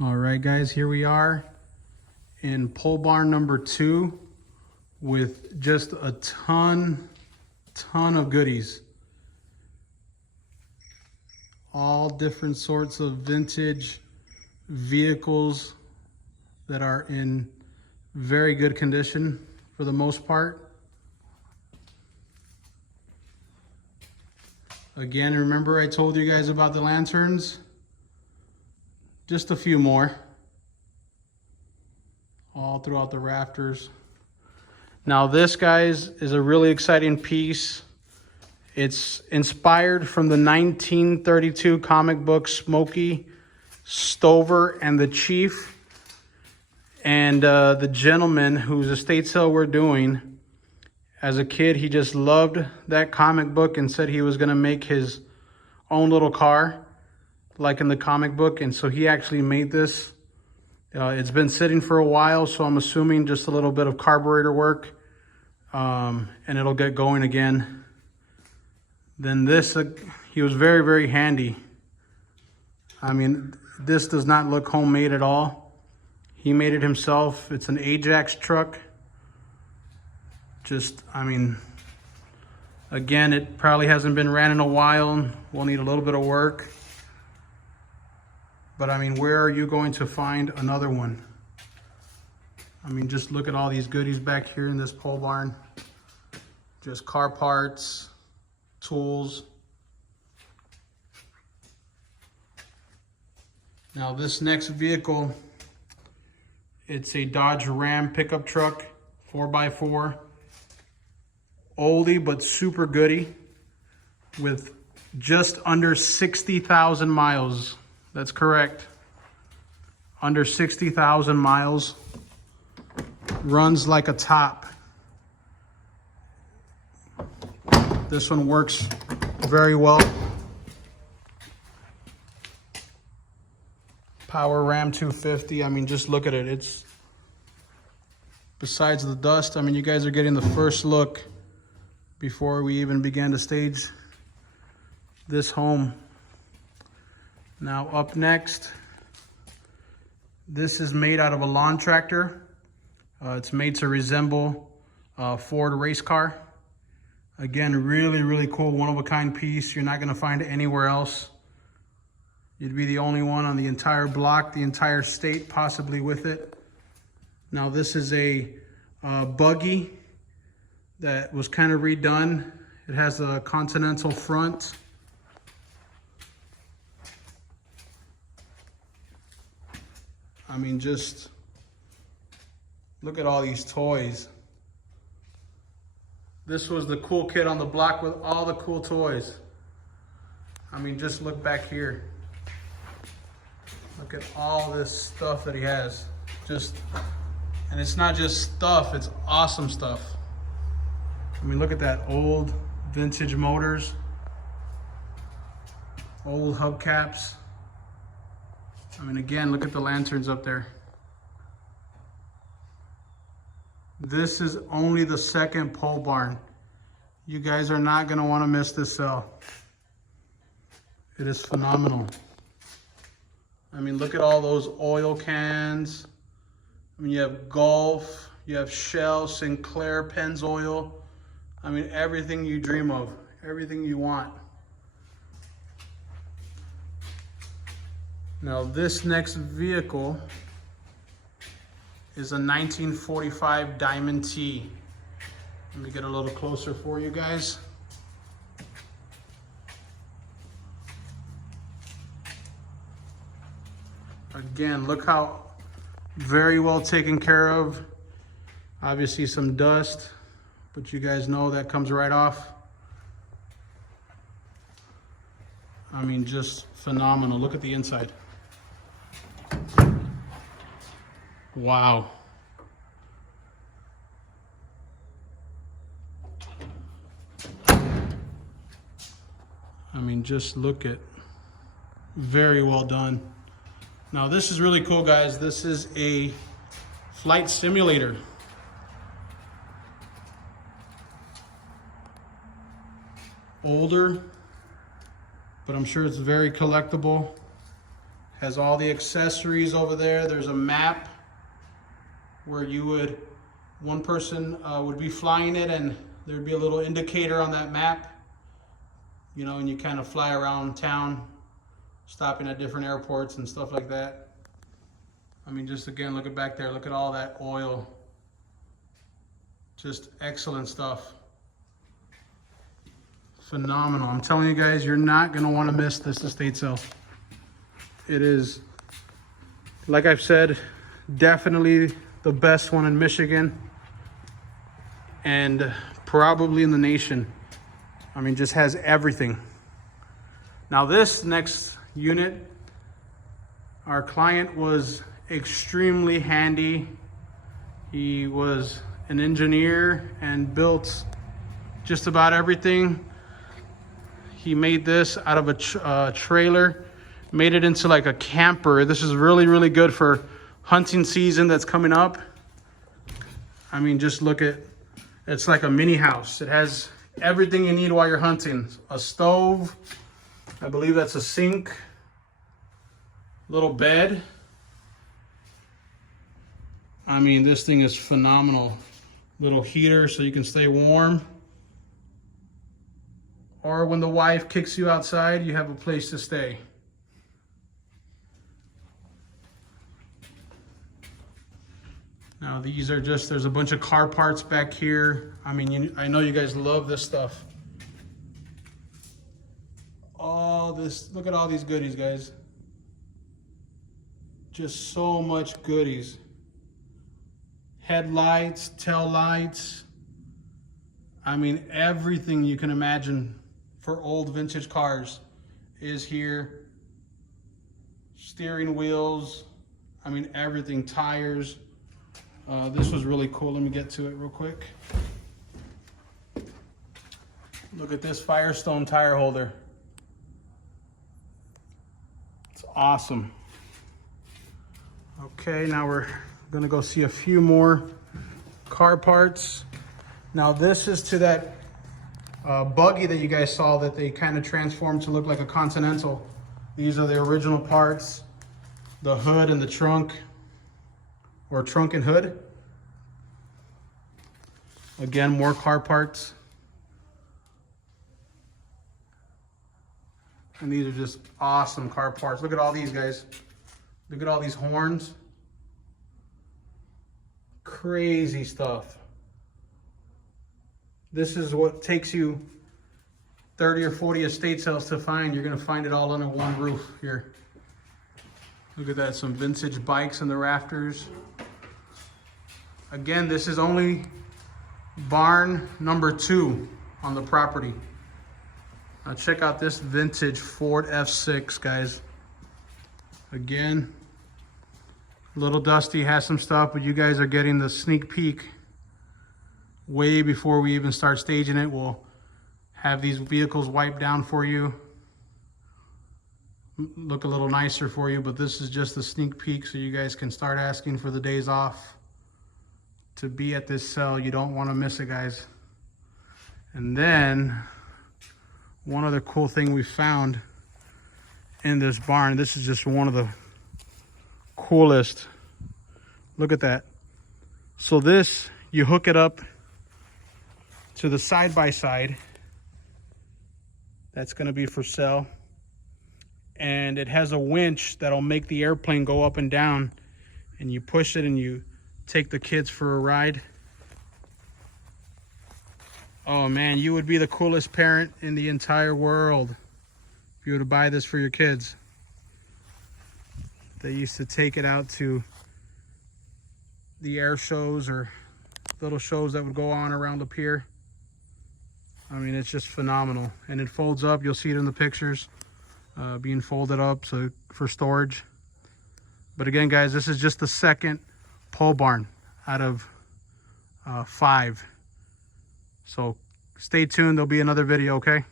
All right, guys, here we are in pole barn number 2 with just a ton of goodies. All different sorts of vintage vehicles that are in very good condition for the most part. Again, remember I told you guys about the lanterns? Just a few more. All throughout the rafters. Now this, guys, is a really exciting piece. It's inspired from the 1932 comic book Smokey, Stover, and the Chief. And the gentleman whose estate sale we're doing, as a kid, he just loved that comic book and said he was going to make his own little car like in the comic book. And so he actually made this. It's been sitting for a while, so I'm assuming just a little bit of carburetor work, and it'll get going again. Then this, he was very handy. I mean, this does not look homemade at all. He made it himself. It's an Ajax truck. Just, I mean, again, it probably hasn't been ran in a while. We'll need a little bit of work. But I mean, where are you going to find another one? I mean, just look at all these goodies back here in this pole barn. Just car parts, tools. Now this next vehicle, it's a Dodge Ram pickup truck, 4x4. Oldie but super goodie with just under 60,000 miles. That's correct. Under 60,000 miles. Runs like a top. This one works very well. Power Ram 250. I mean, just look at it. It's, besides the dust, I mean, you guys are getting the first look before we even began to stage this home. Now up next, this is made out of a lawn tractor. It's made to resemble a Ford race car. Again, really cool, one-of-a-kind piece. You're not gonna find it anywhere else. You'd be the only one on the entire block, the entire state, possibly with it. Now this is a buggy that was kind of redone. It has a Continental front. I mean, just look at all these toys. This was the cool kid on the block with all the cool toys. I mean, just look back here. Look at all this stuff that he has. And it's not just stuff, it's awesome stuff. I mean, look at that, old vintage motors, old hubcaps. I mean, again, look at the lanterns up there. This is only the second pole barn. You guys are not gonna wanna miss this sale. It is phenomenal. I mean, look at all those oil cans. I mean, you have Gulf, you have Shell, Sinclair, Pennzoil. I mean, everything you dream of, everything you want. Now this next vehicle is a 1945 Diamond T. Let me get a little closer for you guys. Again, look how very well taken care of. Obviously some dust, but you guys know that comes right off. I mean, just phenomenal. Look at the inside. Wow. I mean, just look at, very well done. Now this is really cool, guys. This is a flight simulator. Older, but I'm sure it's very collectible. Has all the accessories over there. There's a map where one person would be flying it, and there'd be a little indicator on that map, you know, and you kind of fly around town, stopping at different airports and stuff like that. I mean, just again, look at back there. Look at all that oil. Just excellent stuff. Phenomenal. I'm telling you guys, you're not going to want to miss this estate sale. It is, like I've said, definitely the best one in Michigan and probably in the nation. I mean, just has everything. Now this next unit, our client was extremely handy. He was an engineer and built just about everything. He made this out of a trailer, made it into like a camper. This is really, really good for hunting season that's coming up. I mean, just look at, it's like a mini house. It has everything you need while you're hunting. A stove, I believe that's a sink, little bed. I mean, this thing is phenomenal. Little heater so you can stay warm. Or when the wife kicks you outside, you have a place to stay. Now these are just, there's a bunch of car parts back here. I mean, I know you guys love this stuff. All this, look at all these goodies, guys. Just so much goodies. Headlights, tail lights. I mean, everything you can imagine for old vintage cars is here. Steering wheels, I mean, everything, tires. This was really cool. Let me get to it real quick. Look at this Firestone tire holder. It's awesome. Okay, now we're gonna go see a few more car parts. Now this is to that buggy that you guys saw that they kind of transformed to look like a Continental. These are the original parts, the hood and the trunk, or trunk and hood. Again, more car parts. And these are just awesome car parts. Look at all these, guys. Look at all these horns. Crazy stuff. This is what takes you 30 or 40 estate sales to find. You're gonna find it all under one roof here. Look at that, some vintage bikes in the rafters. Again, this is only barn number 2 on the property. Now check out this vintage Ford F6, guys. Again, a little dusty, has some stuff, but you guys are getting the sneak peek way before we even start staging it. We'll have these vehicles wiped down for you, look a little nicer for you, but this is just the sneak peek so you guys can start asking for the days off to be at this sale. You don't want to miss it, guys. And then one other cool thing we found in this barn, this is just one of the coolest. Look at that. So this, you hook it up to the side-by-side. That's going to be for sale. And it has a winch that'll make the airplane go up and down, and you push it and you take the kids for a ride. Oh man, you would be the coolest parent in the entire world if you were to buy this for your kids. They used to take it out to the air shows or little shows that would go on around the pier. I mean, it's just phenomenal. And it folds up. You'll see it in the pictures being folded up so for storage. But again, guys, this is just the second pole barn out of 5. So stay tuned. There'll be another video, okay?